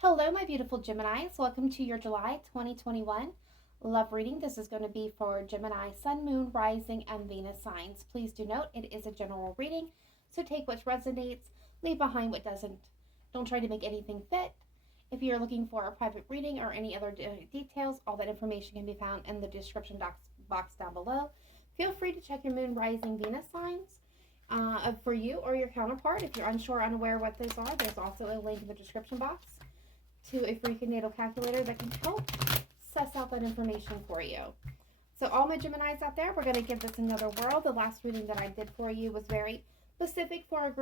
Hello, my beautiful Geminis. Welcome to your July 2021 love reading. This is going to be for Gemini, Sun, Moon, Rising, and Venus signs. Please do note it is a general reading, so take what resonates, leave behind what doesn't. Don't try to make anything fit. If you're looking for a private reading or any other details, all that information can be found in the description box down below. Feel free to check your Moon, Rising, Venus signs. For you or your counterpart, if you're unsure or unaware what those are, there's also a link in the description box to a free natal calculator that can help suss out that information for you. So all my Geminis out there, we're going to give this another whirl. The last reading that I did for you was very specific for a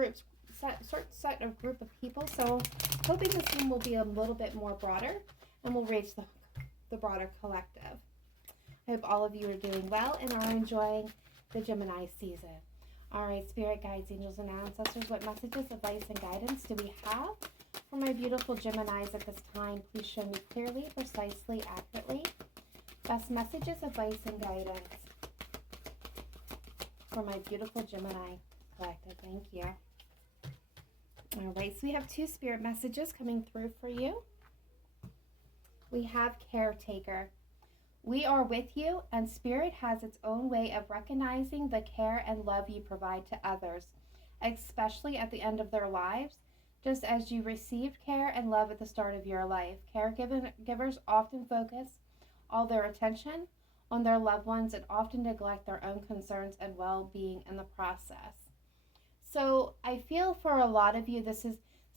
certain set of group of people. So hoping this one will be a little bit more broader and will reach the broader collective. I hope all of you are doing well and are enjoying the Gemini season. All right, spirit guides, angels, and ancestors, what messages, advice, and guidance do we have for my beautiful Geminis at this time? Please show me clearly, precisely, accurately. Best messages, advice, and guidance for my beautiful Gemini collective. Thank you. All right, so we have two spirit messages coming through for you. We have caretaker. We are with you, and Spirit has its own way of recognizing the care and love you provide to others, especially at the end of their lives, just as you received care and love at the start of your life. Caregivers often focus all their attention on their loved ones and often neglect their own concerns and well-being in the process. So I feel for a lot of you,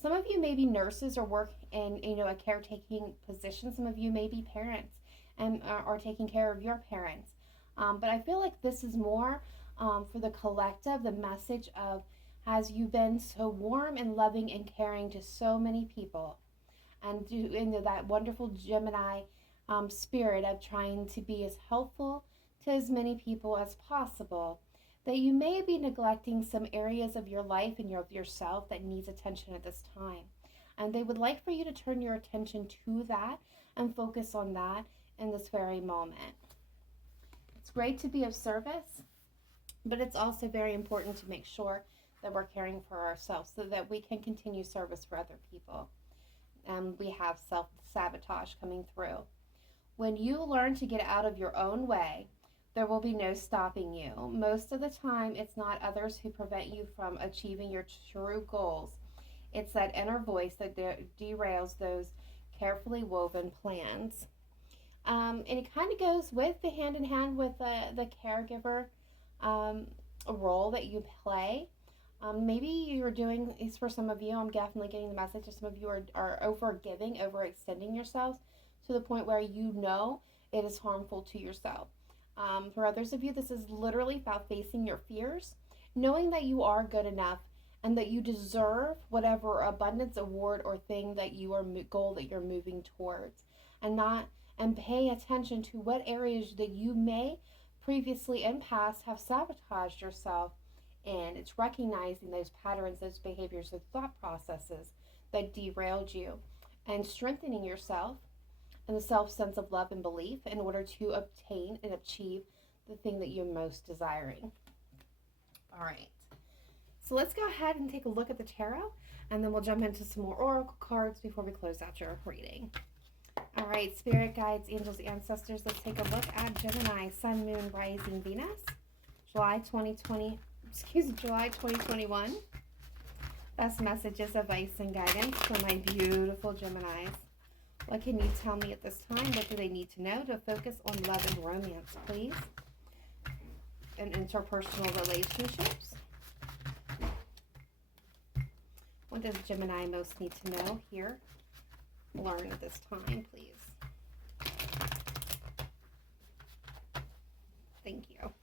some of you may be nurses or work in a caretaking position. Some of you may be parents and are taking care of your parents. But I feel like this is more for the collective, the message of, has you been so warm and loving and caring to so many people, and into that wonderful Gemini spirit of trying to be as helpful to as many people as possible, that you may be neglecting some areas of your life and yourself that needs attention at this time. And they would like for you to turn your attention to that and focus on that in this very moment. It's great to be of service, but it's also very important to make sure that we're caring for ourselves so that we can continue service for other people. And we have self-sabotage coming through. When you learn to get out of your own way, there will be no stopping you. Most of the time, it's not others who prevent you from achieving your true goals. It's that inner voice that derails those carefully woven plans. And it kind of goes with the hand in hand with the caregiver role that you play. Maybe you're doing, is for some of you, I'm definitely getting the message that some of you are over-giving, overextending yourselves to the point where you know it is harmful to yourself. For others of you, this is literally about facing your fears, knowing that you are good enough and that you deserve whatever abundance, award, or thing that you are goal that you're moving towards, and pay attention to what areas that you may previously in past have sabotaged yourself in. It's recognizing those patterns, those behaviors, those thought processes that derailed you, and strengthening yourself and the self-sense of love and belief in order to obtain and achieve the thing that you're most desiring. All right. So let's go ahead and take a look at the tarot, and then we'll jump into some more oracle cards before we close out your reading. All right, spirit guides, angels, ancestors, let's take a look at Gemini, Sun, Moon, Rising, Venus, July 2021. Best messages, advice, and guidance for my beautiful Geminis. What can you tell me at this time? What do they need to know to focus on love and romance, please? And interpersonal relationships. What does Gemini most need to know here? Learn at this time, please. Thank you.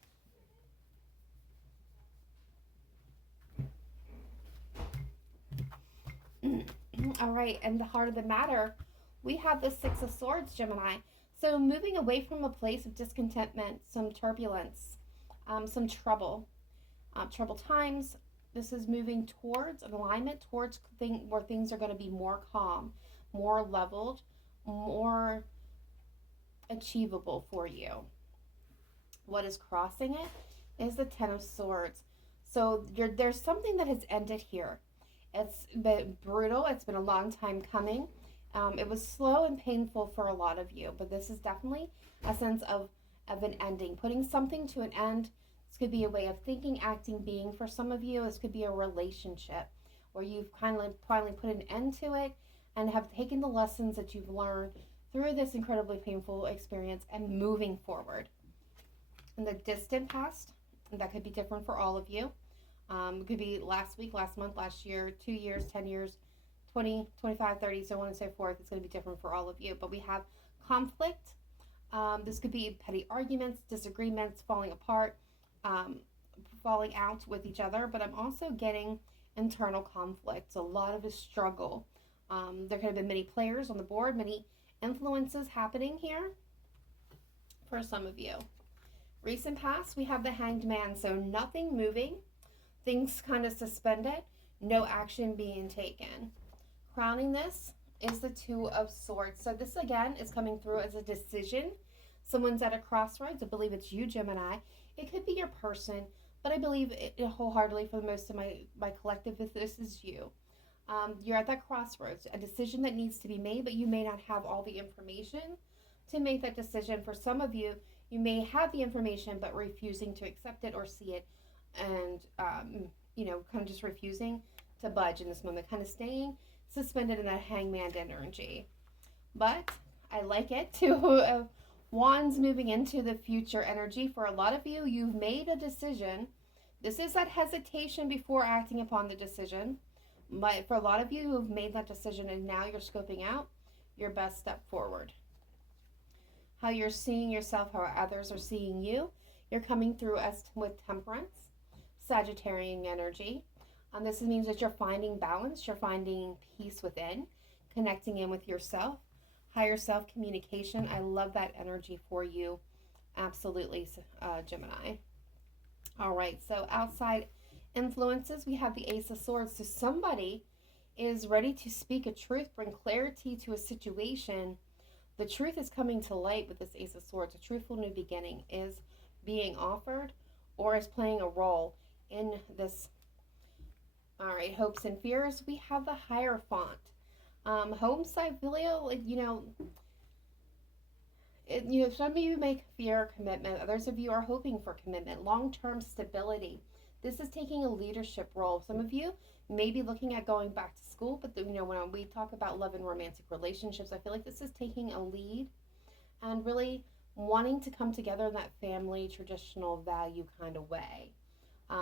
All right, and the heart of the matter, we have the Six of Swords, Gemini. So moving away from a place of discontentment, some turbulence, some troubled times. This is moving towards an alignment, towards where things are going to be more calm, more leveled, more achievable for you. What is crossing it is the Ten of Swords. So there's something that has ended here. It's been brutal. It's been a long time coming. It was slow and painful for a lot of you, but this is definitely a sense of an ending, putting something to an end. This could be a way of thinking, acting, being for some of you. This could be a relationship where you've kind of finally put an end to it and have taken the lessons that you've learned through this incredibly painful experience and moving forward. In the distant past, that could be different for all of you. It could be last week, last month, last year, 2 years, 10 years, 20, 25, 30, so on and so forth. It's going to be different for all of you. But we have conflict. This could be petty arguments, disagreements, falling apart, falling out with each other. But I'm also getting internal conflicts, a lot of a struggle. There could have been many players on the board, many influences happening here for some of you. Recent past, we have the Hanged Man, so nothing moving, things kind of suspended, no action being taken. Crowning this is the Two of Swords. So this again is coming through as a decision. Someone's at a crossroads. I believe it's you, Gemini. It could be your person, but I believe it wholeheartedly for most of my collective, if this is you. You're at that crossroads, a decision that needs to be made, but you may not have all the information to make that decision. For some of you, you may have the information, but refusing to accept it or see it, and, kind of just refusing to budge in this moment, kind of staying suspended in that hangman energy. But I like it to wands moving into the future energy. For a lot of you, you've made a decision. This is that hesitation before acting upon the decision. But for a lot of you who've made that decision and now you're scoping out your best step forward. How you're seeing yourself, how others are seeing you. You're coming through as with temperance, Sagittarian energy. This means that you're finding balance, you're finding peace within, connecting in with yourself, higher self communication. I love that energy for you. Absolutely, Gemini. All right, so outside influences, we have the Ace of Swords. So somebody is ready to speak a truth, bring clarity to a situation. The truth is coming to light with this Ace of Swords. A truthful new beginning is being offered or is playing a role in this. All right, hopes and fears. We have the Hierophant. Home side filial, some of you make fear commitment. Others of you are hoping for commitment, long-term stability. This is taking a leadership role. Some of you may be looking at going back to school, but when we talk about love and romantic relationships, I feel like this is taking a lead and really wanting to come together in that family traditional value kind of way.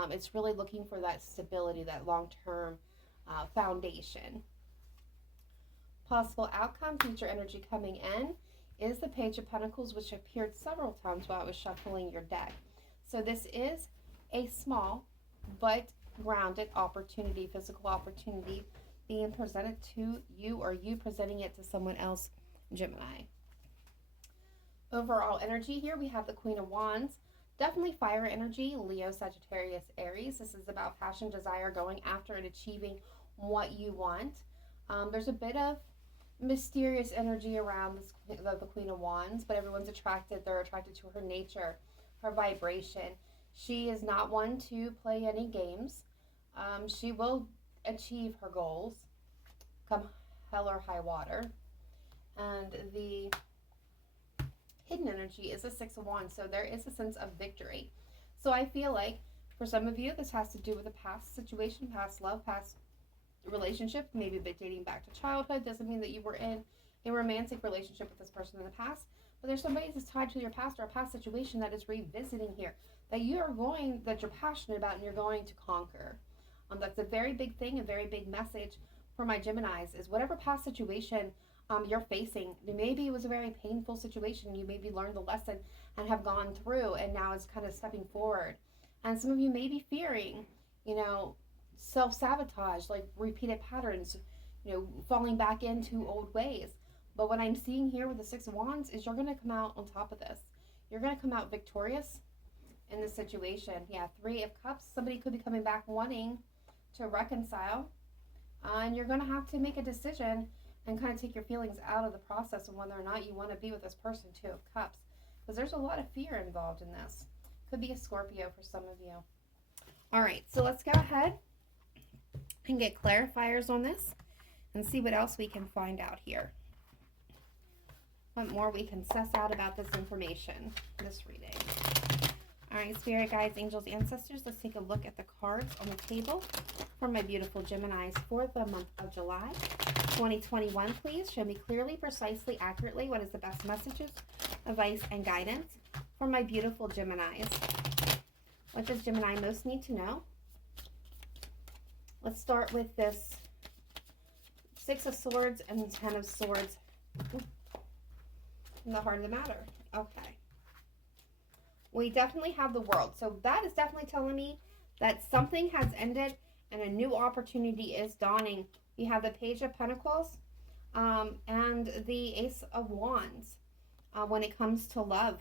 It's really looking for that stability, that long-term foundation. Possible outcome, future energy coming in, is the Page of Pentacles, which appeared several times while I was shuffling your deck. So this is a small but grounded opportunity, physical opportunity being presented to you or you presenting it to someone else, Gemini. Overall energy here, we have the Queen of Wands. Definitely fire energy, Leo, Sagittarius, Aries. This is about passion, desire, going after and achieving what you want. There's a bit of mysterious energy around the Queen of Wands, but everyone's attracted. They're attracted to her nature, her vibration. She is not one to play any games. She will achieve her goals, come hell or high water. And the hidden energy is a Six of Wands, so there is a sense of victory. So I feel like for some of you, this has to do with a past situation, past love, past relationship, maybe a bit dating back to childhood. Doesn't mean that you were in a romantic relationship with this person in the past, but there's somebody that's tied to your past or a past situation that is revisiting here that you're passionate about and you're going to conquer. That's a very big thing, a very big message for my Geminis, is whatever past situation you're facing. Maybe it was a very painful situation. You maybe learned the lesson and have gone through, and now it's kind of stepping forward. And some of you may be fearing, self-sabotage, like repeated patterns, falling back into old ways. But what I'm seeing here with the Six of Wands is you're going to come out on top of this. You're going to come out victorious in this situation. Yeah, Three of Cups. Somebody could be coming back wanting to reconcile. And you're going to have to make a decision and kind of take your feelings out of the process of whether or not you want to be with this person. Two of Cups. Because there's a lot of fear involved in this. Could be a Scorpio for some of you. All right, so let's go ahead and get clarifiers on this and see what else we can find out here. What more we can suss out about this information, this reading. All right, Spirit Guides, Angels, Ancestors, let's take a look at the cards on the table for my beautiful Geminis for the month of July 2021. Please show me clearly, precisely, accurately what is the best messages, advice, and guidance for my beautiful Geminis. What does Gemini most need to know? Let's start with this Six of Swords and Ten of Swords in the heart of the matter. Okay. We definitely have the World. So that is definitely telling me that something has ended and a new opportunity is dawning. We have the Page of Pentacles and the Ace of Wands when it comes to love.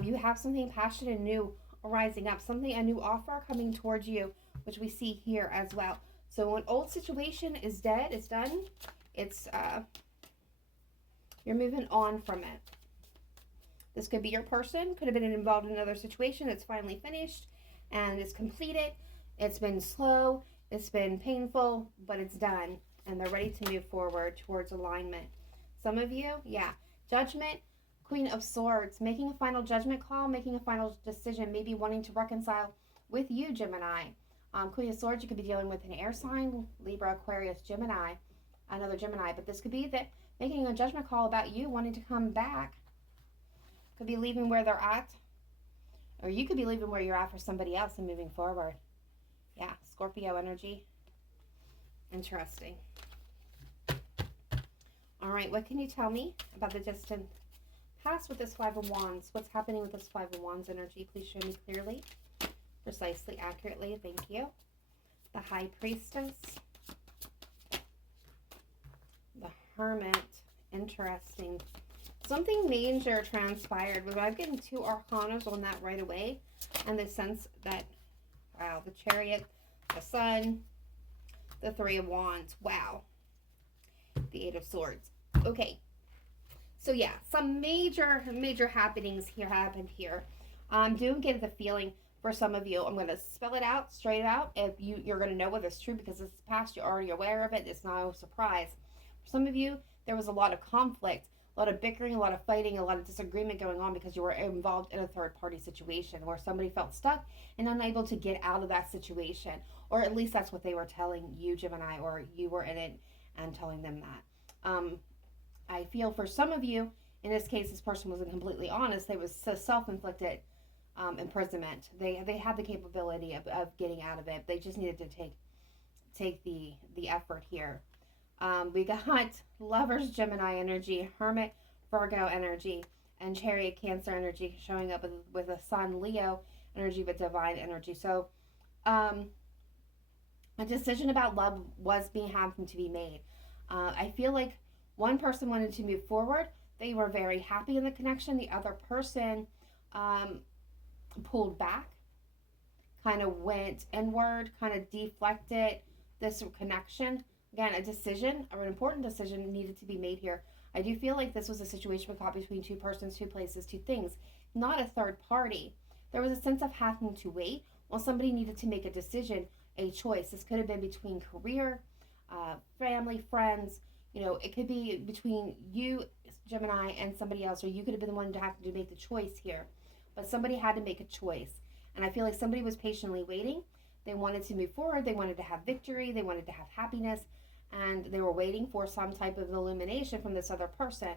You have something passionate and new rising up, a new offer coming towards you, which we see here as well. So an old situation is dead, it's done, it's you're moving on from it. This could be your person, could have been involved in another situation that's finally finished and it's completed. It's been slow, it's been painful, but it's done and they're ready to move forward towards alignment. Some of you, yeah, Judgment, Queen of Swords, making a final judgment call, making a final decision, maybe wanting to reconcile with you, Gemini. Queen of Swords, you could be dealing with an air sign, Libra, Aquarius, Gemini, another Gemini, but this could be that making a judgment call about you wanting to come back. Could be leaving where they're at, or you could be leaving where you're at for somebody else and moving forward. Yeah, Scorpio energy. Interesting. All right, what can you tell me about the distant past with this Five of Wands? What's happening with this Five of Wands energy? Please show me clearly, precisely, accurately. Thank you. The High Priestess. The Hermit. Interesting. Something major transpired. I'm getting two arcanas on that right away. And the sense that, wow, the Chariot, the Sun, the Three of Wands. Wow. The Eight of Swords. Okay. So yeah, some major happenings here happened here. Do get the feeling for some of you. I'm going to spell it out, straight out. If you're going to know whether it's true because this is past, you're already aware of it. It's no surprise. For some of you, there was a lot of conflict, a lot of bickering, a lot of fighting, a lot of disagreement going on because you were involved in a third-party situation where somebody felt stuck and unable to get out of that situation. Or at least that's what they were telling you, Gemini, or you were in it and telling them that. I feel for some of you, in this case, this person wasn't completely honest. They was self-inflicted imprisonment. They had the capability of getting out of it. They just needed to take the effort here. We got Lovers, Gemini energy, Hermit, Virgo energy, and Chariot, Cancer energy showing up with a Sun, Leo energy, with Divine energy. So a decision about love was having to be made. I feel like one person wanted to move forward. They were very happy in the connection. The other person pulled back, kind of went inward, kind of deflected this connection. Again, a decision, or an important decision needed to be made here. I do feel like this was a situation caught between two persons, two places, two things, not a third party. There was a sense of having to wait while somebody needed to make a decision, a choice. This could have been between career, family, friends. You know, it could be between you, Gemini, and somebody else, or you could have been the one to have to make the choice here. But somebody had to make a choice. And I feel like somebody was patiently waiting. They wanted to move forward. They wanted to have victory. They wanted to have happiness. And they were waiting for some type of illumination from this other person.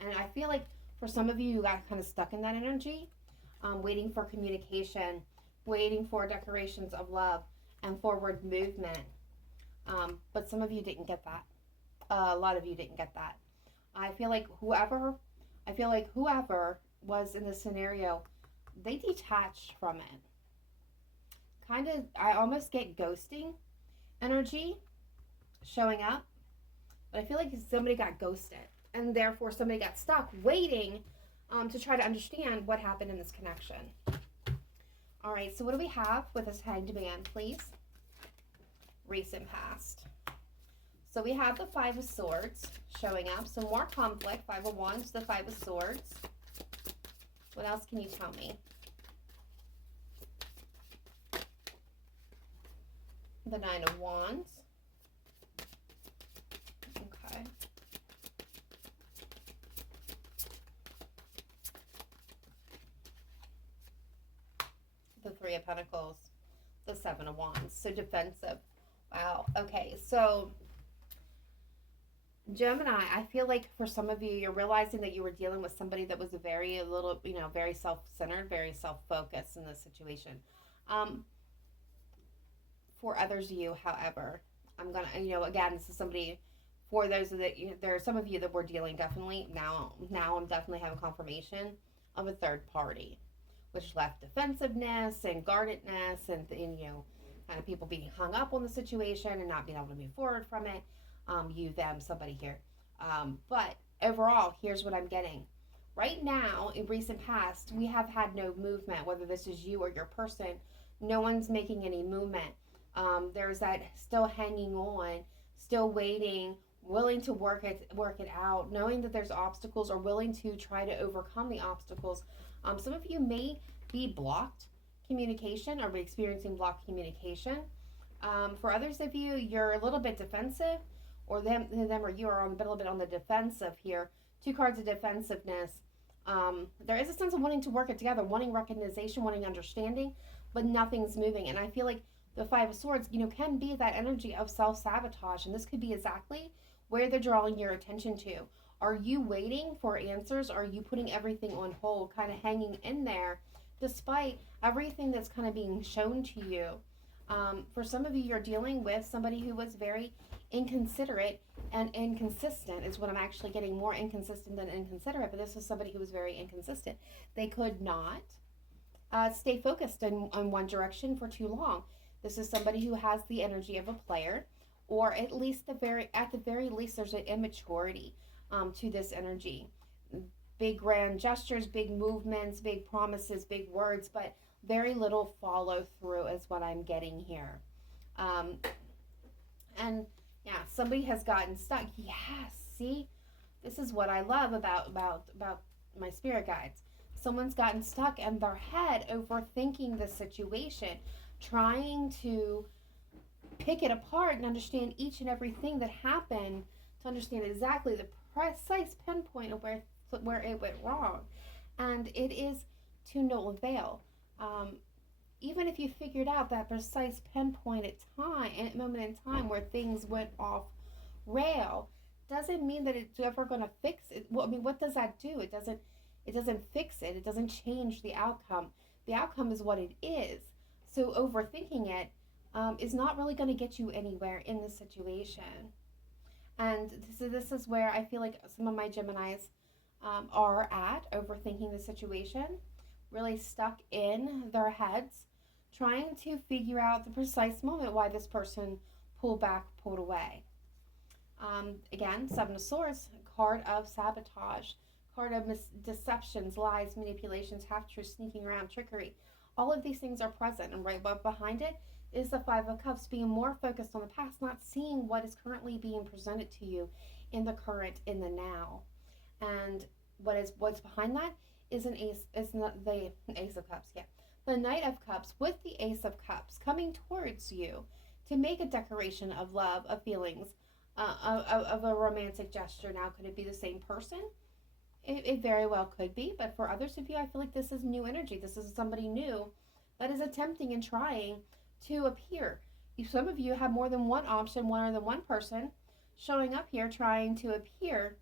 And I feel like for some of you got kind of stuck in that energy, waiting for communication, waiting for declarations of love and forward movement. But some of you didn't get that. A lot of you didn't get that. I feel like whoever was in this scenario, they detached from it. Kind of, I almost get ghosting energy showing up, but I feel like somebody got ghosted and therefore somebody got stuck waiting to try to understand what happened in this connection. All right, so what do we have with this Hanged Man, please? Recent past. So we have the Five of Swords showing up. Some more conflict. Five of Wands, the Five of Swords. What else can you tell me? The Nine of Wands. Okay. Three of Pentacles, the Seven of Wands. So defensive. Wow. Okay. So Gemini, I feel like for some of you, you're realizing that you were dealing with somebody that was very self-centered, very self-focused in this situation. For others of you, however, I'm going to, again, this is somebody, for those that, there are some of you that we're dealing definitely, now I'm definitely having confirmation of a third party, which left defensiveness and guardedness and kind of people being hung up on the situation and not being able to move forward from it. You, them, somebody here. But overall, here's what I'm getting. Right now, in recent past, we have had no movement, whether this is you or your person. No one's making any movement. There's that still hanging on, still waiting, willing to work it out, knowing that there's obstacles or willing to try to overcome the obstacles. Some of you may be blocked communication or be experiencing blocked communication. For others of you, you're a little bit defensive, or them or you are a little bit on the defensive here. Two cards of defensiveness. There is a sense of wanting to work it together, wanting recognition, wanting understanding, but nothing's moving. And I feel like the Five of Swords, can be that energy of self-sabotage. And this could be exactly where they're drawing your attention to. Are you waiting for answers? Are you putting everything on hold, kind of hanging in there, despite everything that's kind of being shown to you? For some of you, you're dealing with somebody who was very inconsiderate and inconsistent, is what I'm actually getting. More inconsistent than inconsiderate, but this was somebody who was very inconsistent. They could not stay focused in one direction for too long. This is somebody who has the energy of a player, or at the very least, there's an immaturity to this energy. Big grand gestures, big movements, big promises, big words, but very little follow through is what I'm getting here. And yeah, somebody has gotten stuck. Yes, see, this is what I love about my spirit guides. Someone's gotten stuck in their head, overthinking the situation, trying to pick it apart and understand each and everything that happened, to understand exactly the precise pinpoint of where it went wrong. And it is to no avail. Even if you figured out that precise pinpoint moment in time where things went off rail, doesn't mean that it's ever going to fix it. Well, what does that do? It doesn't fix it. It doesn't change the outcome. The outcome is what it is. So overthinking it is not really going to get you anywhere in this situation. And so this is where I feel like some of my Geminis are at, overthinking the situation, really stuck in their heads, trying to figure out the precise moment why this person pulled away. Again, Seven of Swords, card of sabotage, card of deceptions, lies, manipulations, half-truths, sneaking around, trickery. All of these things are present, and right behind it is the Five of Cups, being more focused on the past, not seeing what is currently being presented to you in the current, in the now. And what's behind that is not the Ace of Cups, the Knight of Cups with the Ace of Cups coming towards you to make a declaration of love, of feelings, of a romantic gesture. Now, could it be the same person? It very well could be, but for others of you, I feel like this is new energy. This is somebody new that is attempting and trying to appear. Some of you have more than one option, more than one person showing up here trying to appear,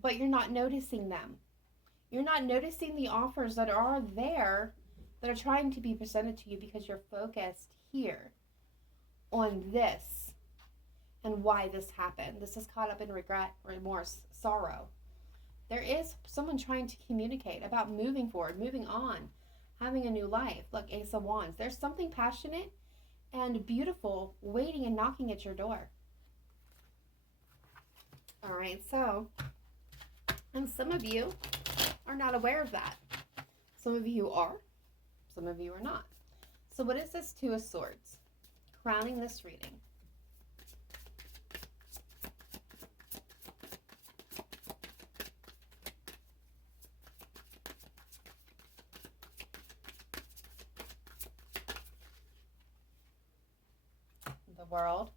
but you're not noticing them. You're not noticing the offers that are there that are trying to be presented to you because you're focused here on this and why this happened. This is caught up in regret, remorse, sorrow. There is someone trying to communicate about moving forward, moving on, having a new life. Look, Ace of Wands. There's something passionate and beautiful waiting and knocking at your door. All right, so, and some of you are not aware of that. Some of you are, some of you are not. So what is this Two of Swords? Crowning this reading. The World.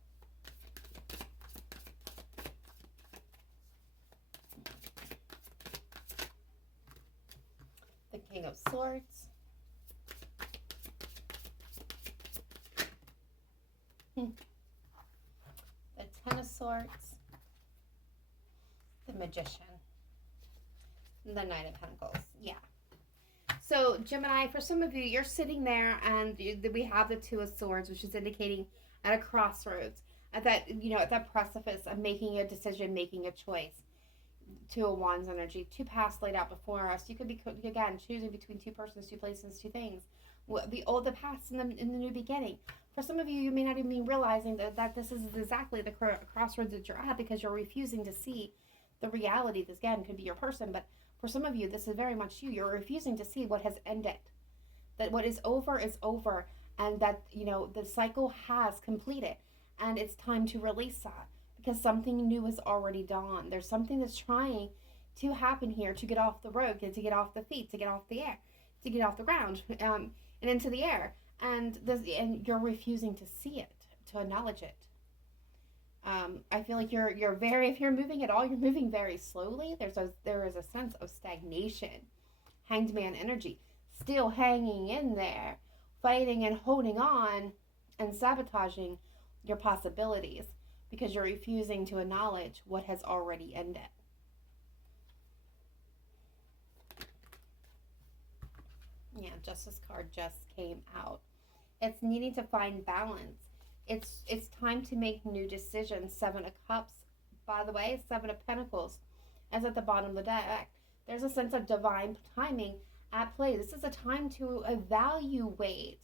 The King of Swords. Swords, the Magician, the Knight of Pentacles. Yeah. So, Gemini, for some of you, you're sitting there and we have the Two of Swords, which is indicating at a crossroads, at that, at that precipice of making a decision, making a choice. Two of Wands energy, two paths laid out before us. You could be, again, choosing between two persons, two places, two things. The past and the new beginning. For some of you, you may not even be realizing that this is exactly the crossroads that you're at because you're refusing to see the reality. This, again, could be your person, but for some of you, this is very much you. You're refusing to see what has ended. That what is over, and that, the cycle has completed. And it's time to release that because something new has already dawned. There's something that's trying to happen here to get off the road, to get off the feet, to get off the air, to get off the ground, and into the air. And you're refusing to see it, to acknowledge it. I feel like if you're moving at all, you're moving very slowly. There is a sense of stagnation. Hanged Man energy, still hanging in there, fighting and holding on and sabotaging your possibilities because you're refusing to acknowledge what has already ended. Yeah, Justice card just came out. It's needing to find balance. It's time to make new decisions. Seven of Cups, by the way, Seven of Pentacles, as at the bottom of the deck. There's a sense of divine timing at play. This is a time to evaluate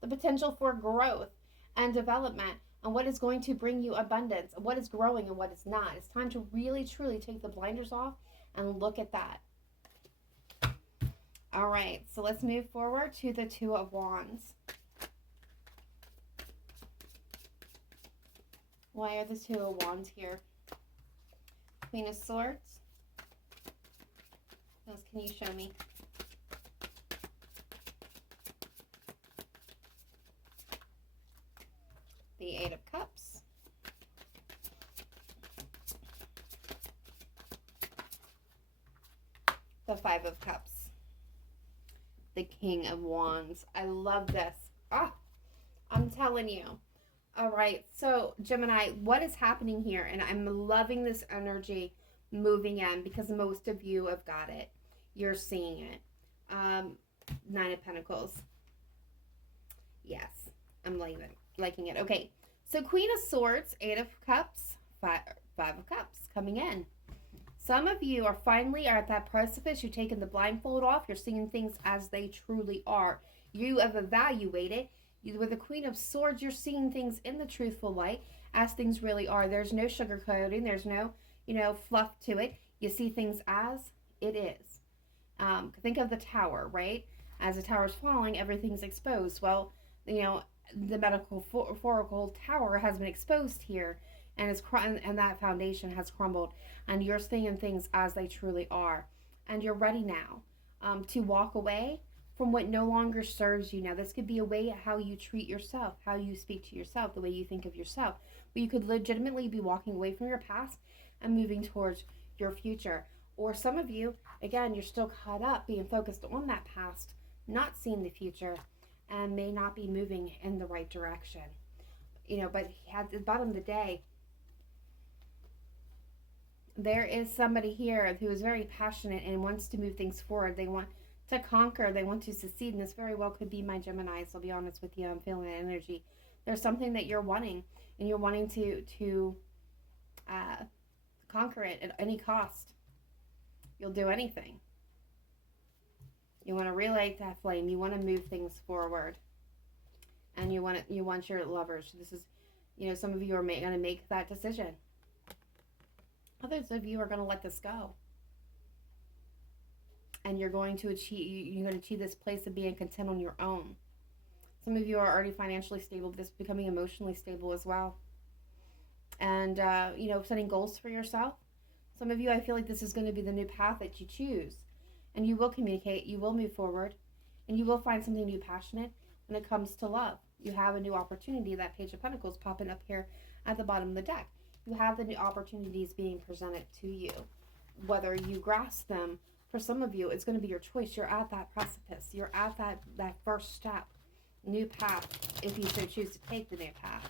the potential for growth and development and what is going to bring you abundance, what is growing and what is not. It's time to really, truly take the blinders off and look at that. All right, so let's move forward to the Two of Wands. Why are the Two of Wands here? Queen of Swords. What else can you show me? The Eight of Cups. The Five of Cups. The King of Wands. I love this. I'm telling you. All right, so Gemini, what is happening here? And I'm loving this energy moving in because most of you have got it. You're seeing it. Nine of Pentacles. Yes, I'm liking it. Okay, so Queen of Swords, Eight of Cups, Five of Cups coming in. Some of you are finally at that precipice. You've taken the blindfold off. You're seeing things as they truly are. You have evaluated. With the Queen of Swords, you're seeing things in the truthful light as things really are. There's no sugarcoating. There's no, fluff to it. You see things as it is. Think of the tower, right? As the tower's falling, everything's exposed. Well, the metaphorical tower has been exposed here, and that foundation has crumbled, and you're seeing things as they truly are, and you're ready now to walk away from what no longer serves you. Now, this could be a way how you treat yourself, how you speak to yourself, the way you think of yourself. But you could legitimately be walking away from your past and moving towards your future. Or some of you, again, you're still caught up being focused on that past, not seeing the future, and may not be moving in the right direction. But at the bottom of the day, there is somebody here who is very passionate and wants to move things forward. They want to conquer, they want to succeed, and this very well could be my Geminis. I'll be honest with you, I'm feeling that energy. There's something that you're wanting, and you're wanting to conquer it at any cost. You'll do anything. You want to relight that flame. You want to move things forward, and you want your lovers. This is, some of you are going to make that decision. Others of you are going to let this go. And you're going to achieve this place of being content on your own. Some of you are already financially stable, but this becoming emotionally stable as well. And, setting goals for yourself. Some of you, I feel like this is going to be the new path that you choose. And you will communicate, you will move forward, and you will find something new passionate when it comes to love. You have a new opportunity, that Page of Pentacles popping up here at the bottom of the deck. You have the new opportunities being presented to you. Whether you grasp them, for some of you, it's going to be your choice. You're at that precipice. You're at that first step. New path, if you so choose to take the new path.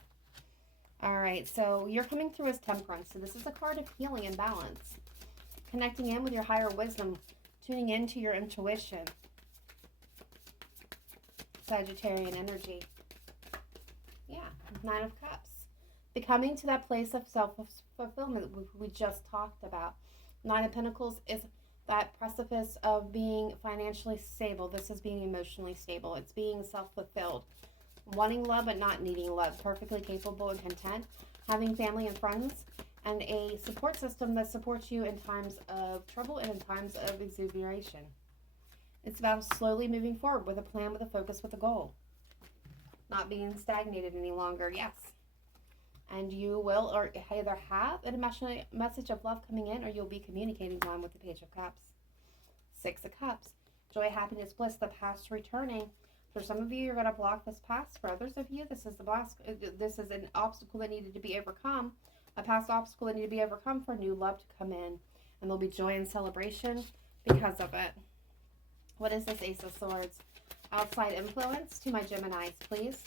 All right, so you're coming through as Temperance. So this is a card of healing and balance. Connecting in with your higher wisdom, tuning into your intuition. Sagittarian energy. Yeah, Nine of Cups. Becoming to that place of self-fulfillment we just talked about. Nine of Pentacles is that precipice of being financially stable. This is being emotionally stable. It's being self-fulfilled. Wanting love but not needing love. Perfectly capable and content. Having family and friends. And a support system that supports you in times of trouble and in times of exuberation. It's about slowly moving forward with a plan, with a focus, with a goal. Not being stagnated any longer. Yes. And you will or either have a message of love coming in, or you'll be communicating one with the Page of Cups. Six of Cups. Joy, happiness, bliss, the past returning. For some of you, you're going to block this past. For others of you, this is an obstacle that needed to be overcome. A past obstacle that needed to be overcome for new love to come in. And there'll be joy and celebration because of it. What is this Ace of Swords? Outside influence to my Geminis, please.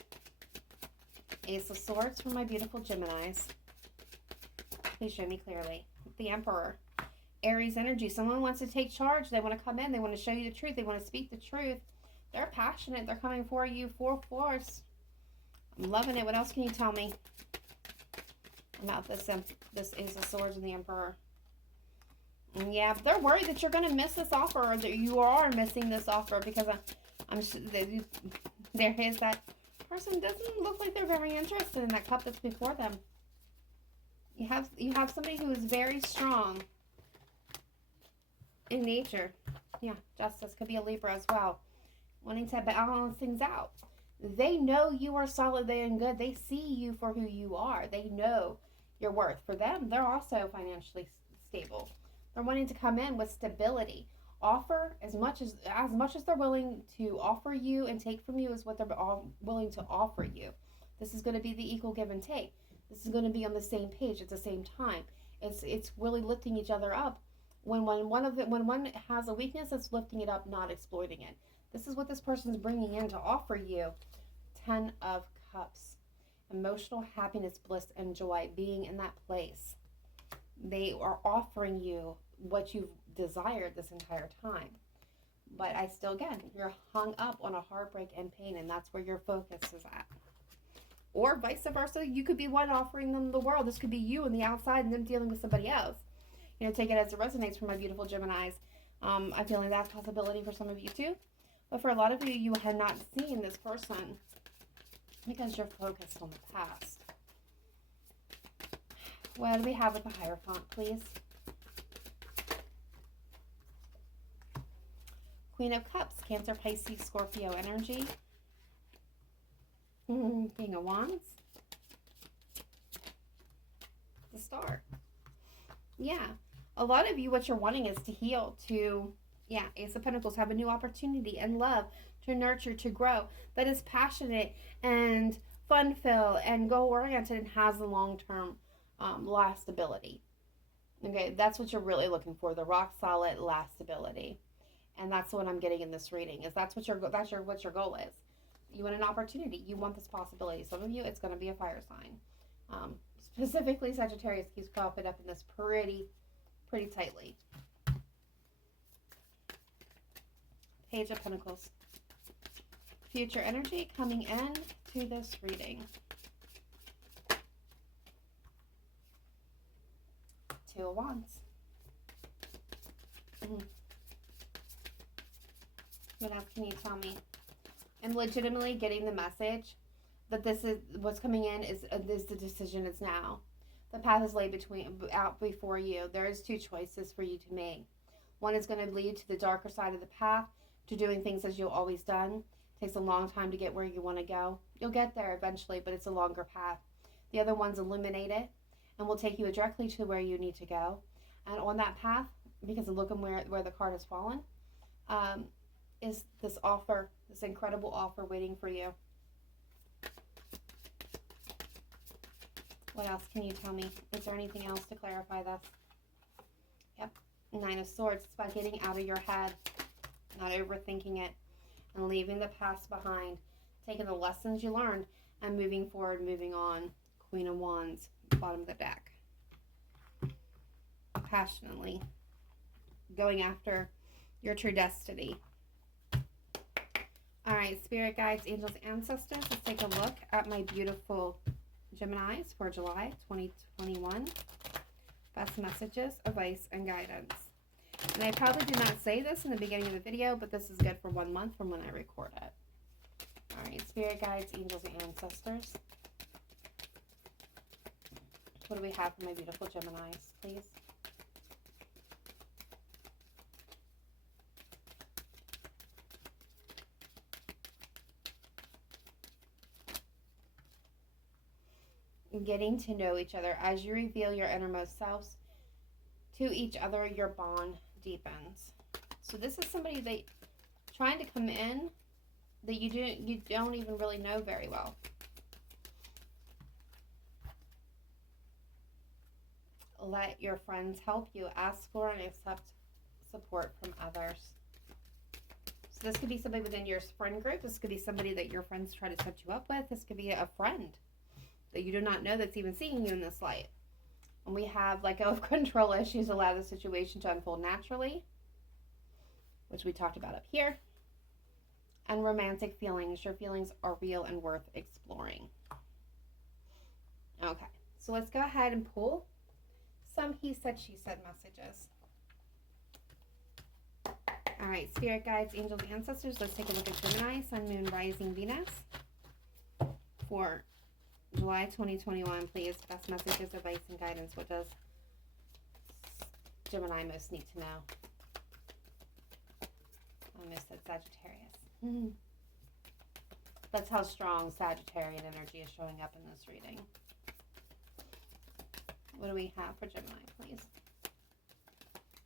Ace of Swords for my beautiful Geminis. Please show me clearly. The Emperor. Aries energy. Someone wants to take charge. They want to come in. They want to show you the truth. They want to speak the truth. They're passionate. They're coming for you full force. I'm loving it. What else can you tell me about this Ace of Swords and the Emperor? And yeah, they're worried that you're going to miss this offer, or that you are missing this offer, because I'm sure there is that person doesn't look like they're very interested in that cup that's before them. You have somebody who is very strong in nature. Yeah, Justice could be a Libra as well, wanting to balance things out. They know you are solid and good. They see you for who you are. They know your worth. For them, they're also financially stable. They're wanting to come in with stability. Offer as much as they're willing to offer you and take from you is what they're willing to offer you. This is going to be the equal give and take. This is going to be on the same page at the same time. It's really lifting each other up. When one has a weakness, it's lifting it up, not exploiting it. This is what this person's bringing in to offer you. 10 of Cups. Emotional happiness, bliss, and joy. Being in that place. They are offering you what you've desired this entire time. But again, you're hung up on a heartbreak and pain, and that's where your focus is at. Or vice versa, you could be one offering them the world. This could be you on the outside and them dealing with somebody else. Take it as it resonates for my beautiful Geminis. I'm feeling that's a possibility for some of you too. But for a lot of you, you have not seen this person because you're focused on the past. What do we have with the Hierophant, please? Queen of Cups, Cancer, Pisces, Scorpio energy. King of Wands. The Star. Yeah. A lot of you, what you're wanting is to heal, Ace of Pentacles, have a new opportunity and love to nurture, to grow, that is passionate and fun-filled and goal-oriented and has a long-term lastability. Okay, that's what you're really looking for, the rock-solid lastability. And that's what I'm getting in this reading, is what your goal is. You want an opportunity. You want this possibility. Some of you, it's going to be a fire sign. Specifically, Sagittarius keeps caught up in this pretty tightly. Page of Pentacles. Future energy coming in to this reading. Two of Wands. What else can you tell me? I'm legitimately getting the message that this is what's coming in is the decision is now. The path is laid out before you. There's two choices for you to make. One is going to lead to the darker side of the path, to doing things as you've always done. It takes a long time to get where you want to go. You'll get there eventually, but it's a longer path. The other one's illuminated and will take you directly to where you need to go. And on that path, because of looking where the card has fallen, is this offer, this incredible offer waiting for you. What else can you tell me? Is there anything else to clarify this? Yep. Nine of Swords. It's about getting out of your head, not overthinking it, and leaving the past behind, taking the lessons you learned and moving forward, moving on. Queen of Wands, bottom of the deck. Passionately going after your true destiny. All right, spirit guides, angels, ancestors, let's take a look at my beautiful Geminis for July 2021. Best messages, advice, and guidance. And I probably did not say this in the beginning of the video, but this is good for 1 month from when I record it. All right, spirit guides, angels, and ancestors. What do we have for my beautiful Geminis, please? Getting to know each other. As you reveal your innermost selves to each other, your bond deepens. So this is somebody that trying to come in that you don't even really know very well. Let your friends help you. Ask for and accept support from others. So this could be somebody within your friend group. This could be somebody that your friends try to set you up with. This could be a friend that you do not know that's even seeing you in this light. And we have let go of control issues, allow the situation to unfold naturally, which we talked about up here. And romantic feelings. Your feelings are real and worth exploring. Okay, so let's go ahead and pull some he said, she said messages. All right, spirit guides, angels, ancestors. Let's take a look at Gemini, Sun, Moon, Rising, Venus for July 2021, please. Best messages, advice, and guidance. What does Gemini most need to know? I almost said Sagittarius. That's how strong Sagittarian energy is showing up in this reading. What do we have for Gemini, please?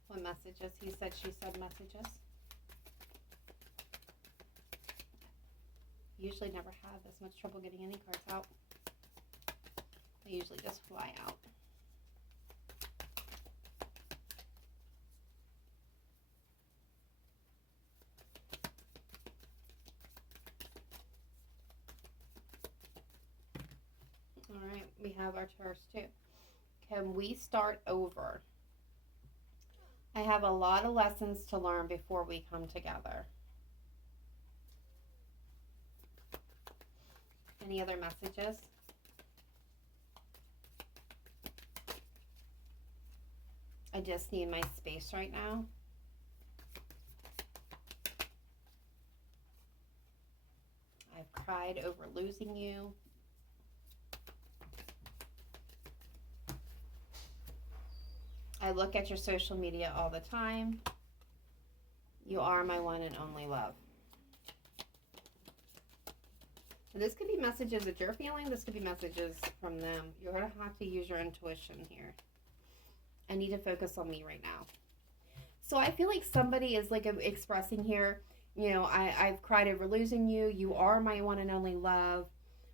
What messages? He said, she said messages. Usually never have this much trouble getting any cards out. They usually just fly out. All right, we have our Taurus too. Can we start over? I have a lot of lessons to learn before we come together. Any other messages? I just need my space right now. I've cried over losing you. I look at your social media all the time. You are my one and only love. And this could be messages that you're feeling. This could be messages from them. You're going to have to use your intuition here. I need to focus on me right now. So I feel like somebody is like expressing here, you know, I've cried over losing you. You are my one and only love.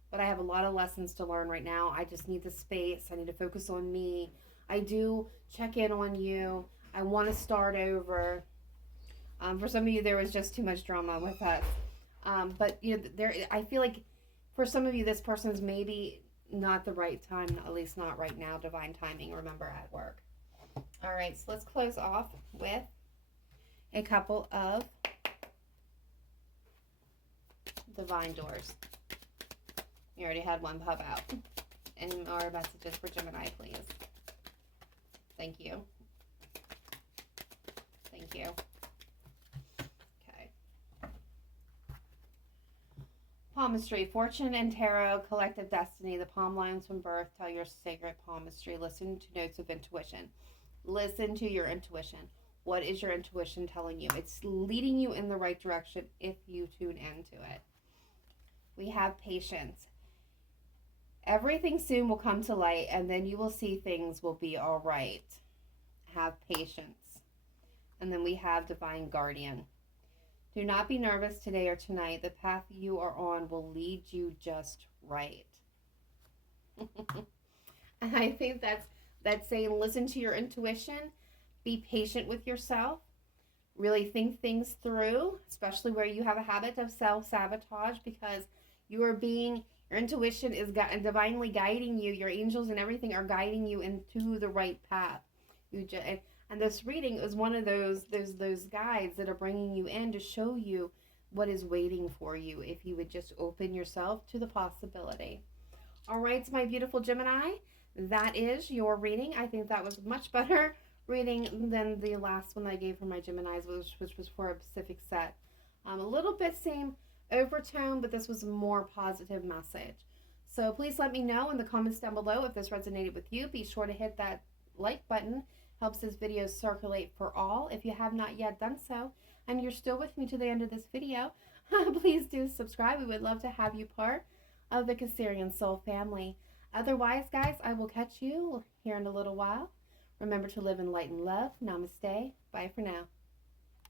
But I have a lot of lessons to learn right now. I just need the space. I need to focus on me. I do check in on you. I want to start over. For some of you, there was just too much drama with us. But you know, I feel like for some of you, this person's maybe not the right time, at least not right now. Divine timing, remember, at work. All right, so let's close off with a couple of divine doors. We already had one pop out. And more messages for Gemini, please. Thank you. Thank you. Okay. Palmistry, fortune and tarot, collective destiny. The palm lines from birth tell your sacred palmistry. Listen to notes of intuition. Listen to your intuition. What is your intuition telling you? It's leading you in the right direction if you tune into it. We have patience. Everything soon will come to light, and then you will see things will be all right. Have patience. And then we have divine guardian. Do not be nervous today or tonight. The path you are on will lead you just right. And I think that's saying listen to your intuition. Be patient with yourself. Really think things through, especially where you have a habit of self-sabotage, because you are being Your intuition is divinely guiding you. Your angels and everything are guiding you into the right path. And this reading is one of those guides that are bringing you in to show you what is waiting for you if you would just open yourself to the possibility. All right, my beautiful Gemini, that is your reading. I think that was much better reading than the last one I gave for my Geminis, which was for a Pacific set. A little bit same overtone, but this was a more positive message. So please let me know in the comments down below if this resonated with you. Be sure to hit that like button. Helps this video circulate for all. If you have not yet done so, and you're still with me to the end of this video, please do subscribe. We would love to have you part of the Cancerian Soul family. Otherwise, guys, I will catch you here in a little while. Remember to live in light and love. Namaste. Bye for now.